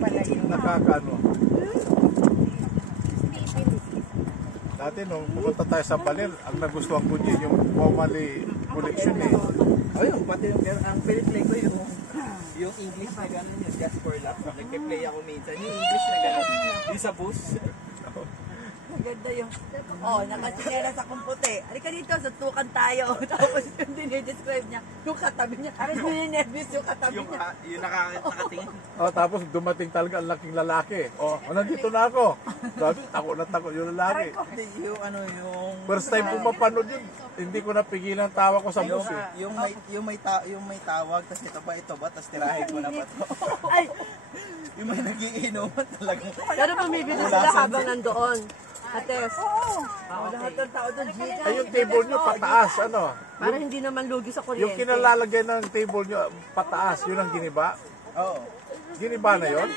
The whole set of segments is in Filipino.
nakakaano. Dati nung pumunta tayo sa Baler, ang nagustuhan ko din yung Momali collection eh. Ayun, pati yung ang piniplay ko yung English na gano'n yun, just for love. Nagpe-play ako minsan. Yung English na gano'n, yung sa bus. Maganda yung, nakatsinera sa kumputi. Halika dito, suntukan tayo. Tapos yung dinidescribe niya, yung katabi niya. Aras mo yung nervous yung katabi niya. Yung nakatingin. Tapos dumating talaga ang laking lalaki. Nandito na ako. Sabi, tako yung lalaki. Yung First time ko mapanood yun, hindi ko napigilan tawa ko sa bus eh. Yung may tawag, tapos ito ba, tapos tirahin mo na ba ito? Ay! Yung may nagiinuman talagang. Pero pumibili sila habang nandoon. Ates. Oo. Lahat ng tao doon, Gina. Ay, yung table nyo pataas, ano? Para hindi naman lugi sa kuryente. Yung kinalalagay ng table nyo pataas, yun ang giniba? Oo. Giniba na yun?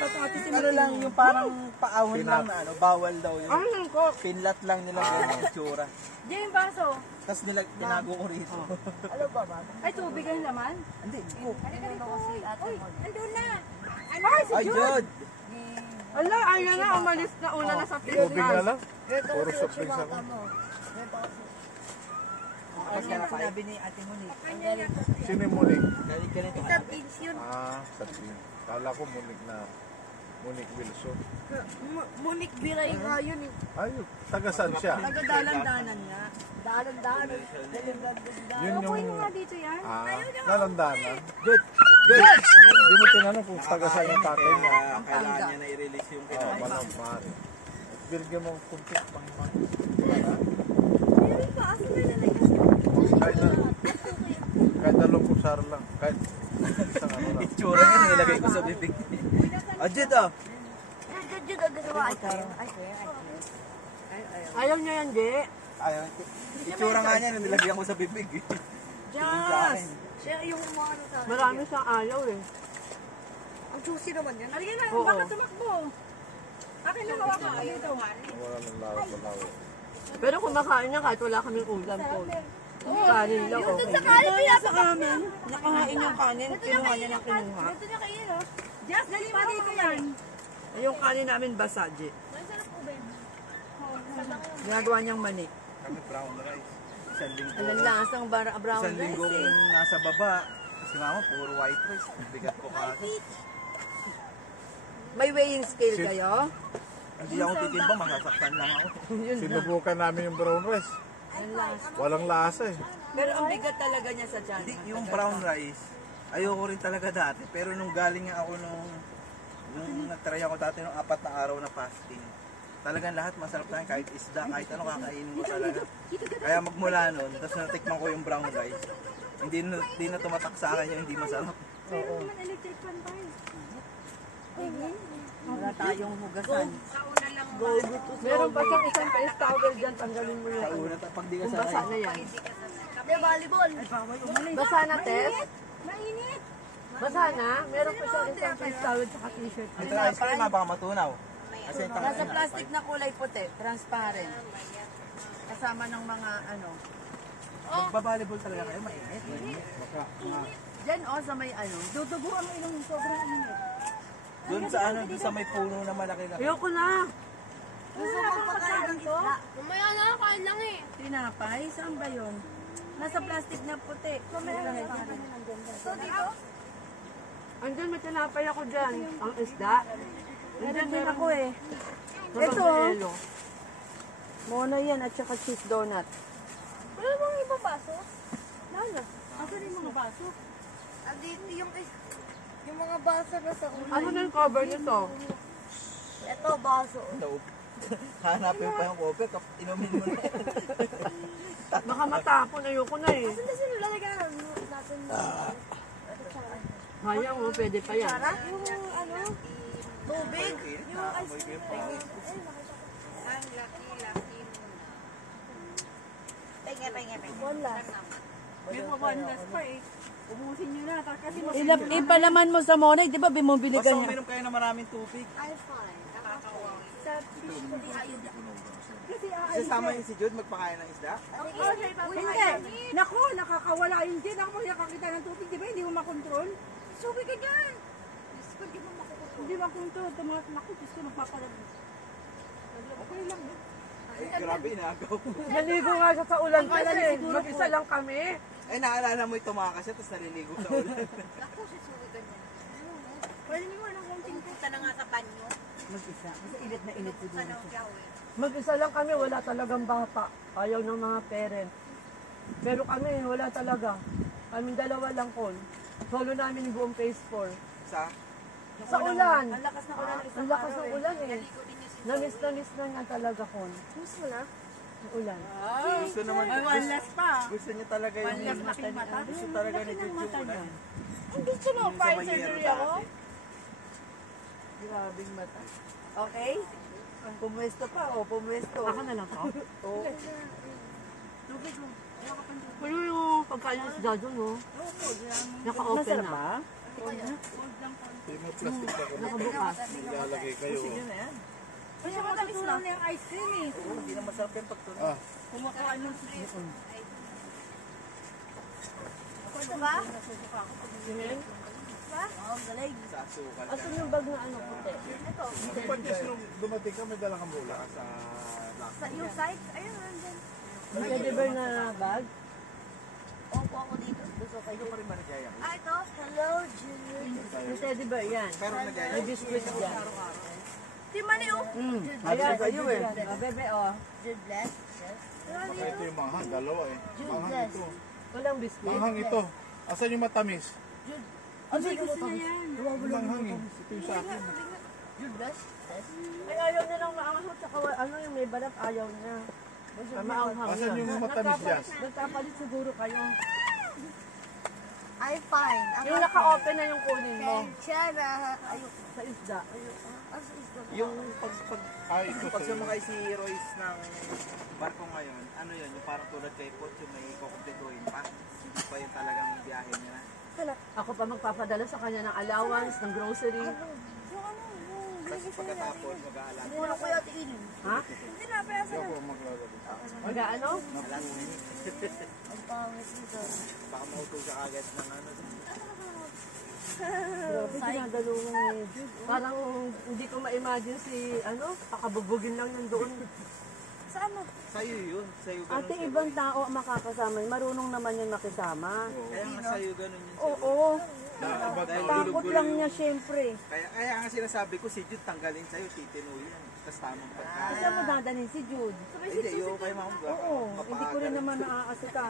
Ano lang, yung parang paahon lang na bawal daw yun. Ano ko? Pinlat lang nila yung tsura. Diyan yung baso. Tapos tinago ko rito. Ay, tubig ang laman? Hindi. Uy, andun na. Ay, Jod! Ala, ayaw na, umalis na una na sa Tubig na Pilipinas. lang? Puro surprise ako. Ano yung sinabi ni Ate Monique? Sino yung Monique? Ganito ka na. Sa Pin. Kala ko Monique Wilson. Monique Biray nga yun eh. Ay, taga saan siya? Taga-dalan-danan nga. Dalan-dalan. Yun yung... nga dito yan. Nalandanan. Good! Hindi mo tinanong kung taga saan yung tatay niya. Kailangan niya na i-release yung kinain. Manang pare. Bilgyan mo kumpit pang Meron pa, aso na nalagyan. kahit dalawang kusar lang. Kahit isang ano lang. Itsura niya nilagay ko sa bibig. Jod ah! Ayaw niya yan, Di. Ayaw. Itsura nga niya nilagay ko sa bibig. Just! Siya yung umano sa akin. Marami siyang ayaw eh. Ang juicy naman yan. Halika na, Oo. bakit tumakbo? Akin na hawakan ko dito. Wala nang lawak. Pero kumakain niya kahit wala kaming ulam po. Kanin lang okay. Sa amin, nakahain yung kanin, kinuha niya ng kinuha. Ito na kayo, no? Just, dali pa dito yan. Yung kanin namin basaji. Ginagawa niyang manik. Kami brown rice. Isang linggo. Alam lasang brown Isang linggo rice eh. kong nasa baba. Si mama, puro white rice. Bigat ko kasi. May weighing scale kayo? Hindi ako titimbang, masasaktan lang ako. Yun na. Sinubukan namin yung brown rice. Walang lasa eh. Pero ang bigat talaga niya sa tiyan. Hindi, yung brown rice, ayoko rin talaga dati. Pero nung galing nga ako nung nag-try ako dati nung 4 na araw na fasting, talagang lahat masarap na kahit isda, kahit ano kakainin mo talaga. Kaya magmula nun, tapos natikman ko yung brown rice, hindi na tumatak sa akin yung hindi masarap. Pero naman electric fan tayo. Wala tayong hugasan. Meron pa siyang isang face towel dyan, tanggalin mo Sa yun. una, pag di ka Kung basa na sanay, yan. volleyball. Basa na, Tess? Mainit. Basa na? Meron pa siyang isang face towel sa t-shirt. ito na ice cream ha, baka matunaw. Kasi ito Nasa plastic na kulay puti, transparent. Kasama ng mga ano. magbabalibol talaga kayo, mainit. Diyan sa may ano. Dudugo ang ilong sobrang init. Doon sa doon sa may puno na malaki-laki. Ayoko na. Gusto mo pagkain ng isda? Mamaya na, kain lang eh. Tinapay? Saan ba yun? Nasa plastic na puti. So dito? Andyan, may tinapay ako dyan. Ang isda. Meron din ako eh. Ito. Mono yan at saka cheese donut. Wala bang ibang baso? Lala. Asan yung mga baso? Andito yung mga baso na sa ulo. Ano na yung cover nito? Ito, baso. Hanapin pa yung coffee, inumin mo na. Baka matapon. Ayoko na eh. Saan na sino lalagyan natin? Hayang mo, pwede pa yan. Yung ano? Tubig? Yung ice cream. Ang laki-laki. Pengi. Wala. May mabandas pa eh. Ubusin nyo na. Kasi Ipalaman mo sa Monay, di ba bumibili Basta ka niya? uminom kayo ng maraming tubig. I'm fine. sa fish ko di ayun. Kasi Sasama yung si Jude magpakain ng isda. hindi. Naku, nakakawala yun din. Ako makakakita ng tubig, di ba? Hindi mo makontrol. Subi ka dyan. Di mo makukontrol. Hindi lang kung ito, tumakas na ako, gusto magpapalag. Okay lang. Ay, grabe, inagaw ko. Naligo nga siya sa ulan kasi. Mag-isa lang kami. Ay, naalala mo yung tumakas siya, tapos naliligo sa ulan. Ako, susuwigan niya. Pwede mo lang kung Punta na nga sa banyo. mag-isa. Kasi init na init siguro. Ano, gawin? Mag-isa lang kami, wala talagang bata. Ayaw ng mga parents. Pero kami, wala talaga. Kaming dalawa lang kon. Solo namin yung buong phase 4. Sa ulan. Ang lakas na ulan. Ang lakas ng ulan eh. Namiss na nga talaga kon. Gusto mo na? Ang ulan. Gusto naman, Ay, one last pa. gusto niya talaga yung, One last aking mata. gusto talaga ni Jude yung ulan. Ang gusto mo, Yung sa fire Mayero surgery ako? dati. Grabing mata. Okay? Pumuesto pa, o pumuesto. Ako na lang to. Oo. Pero yung pagkain sa Jojo, no? Naka-open na. Yung may plastic na kung Nakabukas. nilalagay kayo. Kasi matamis na yung ice cream eh. Oo, hindi na masarap yung pagtunog. Ah, Kumakain ng sisyon. Gusto ba? Tingin. Oo, galing. Sa asukal. Asan yung bag na ano puti? pag yes, nung dumating ka, may dalang kang mula sa Sa yung site? Ayun, nandyan. Yung teddy bear na bag? Opo ako dito. Gusto kayo pa rin ba nagyaya? Ah, ito. Hello, Junior. Yung teddy bear, yan. Pero nagyaya. May biscuit dyan. Si Manny, oh. Ayan, sa'yo eh. O, bebe, oh. Jude bless. Yes. baka ito yung manghang, dalawa eh. Manghang ito. Walang biscuit. Manghang ito. Asan yung matamis? Ang gusto niya yan. Manghang eh. Ito yung sa akin. Jude bless. Yes. Ay, ayaw niya lang maanghang. Tsaka ano yung may balat, ayaw niya. Maanghang Asan yung matamis dyan? Nagkapalit siguro kayo. I'm fine. Yung naka-open na yung kunin mo. Tiara. Ayun. Sa isda. Ano sa isda? Yung Ah, ito pag sa'yo. sumakay si Royce ng barko ngayon, ano yun, yung parang tulad kay Poch, yung may kukumpletuhin pa. Hindi pa yung talagang biyahe niya na. Ako pa magpapadala sa kanya ng allowance, ng grocery. Yung ano? Yung Tapos pagkatapos, mag-aalala. Muna ko yung tingin. Ha? Hindi na, pero Ikaw po maglalagay. Mag-ano? ang pangit dito. Baka mauto siya kagad ng ano. Grabe, dinadalungan ni Jude. Parang hindi ko ma-imagine si, pakabubugin lang yun doon. Sa ano? Sa'yo yun. Sa'yo ganun. Ate, siya. ibang tao ang makakasama. Marunong naman yun makisama. Kaya nga sa'yo ganun yun. Oo. Dahil Takot gulo-gulo lang yung- niya, syempre. Kaya nga sinasabi ko, si Jude tanggalin sa'yo, titinuloy yan. Tapos tamang pagkain. Saan mo dadalhin si Jude? Hindi, yung kay Ma'am. Oo, hindi ko rin naman naaasita.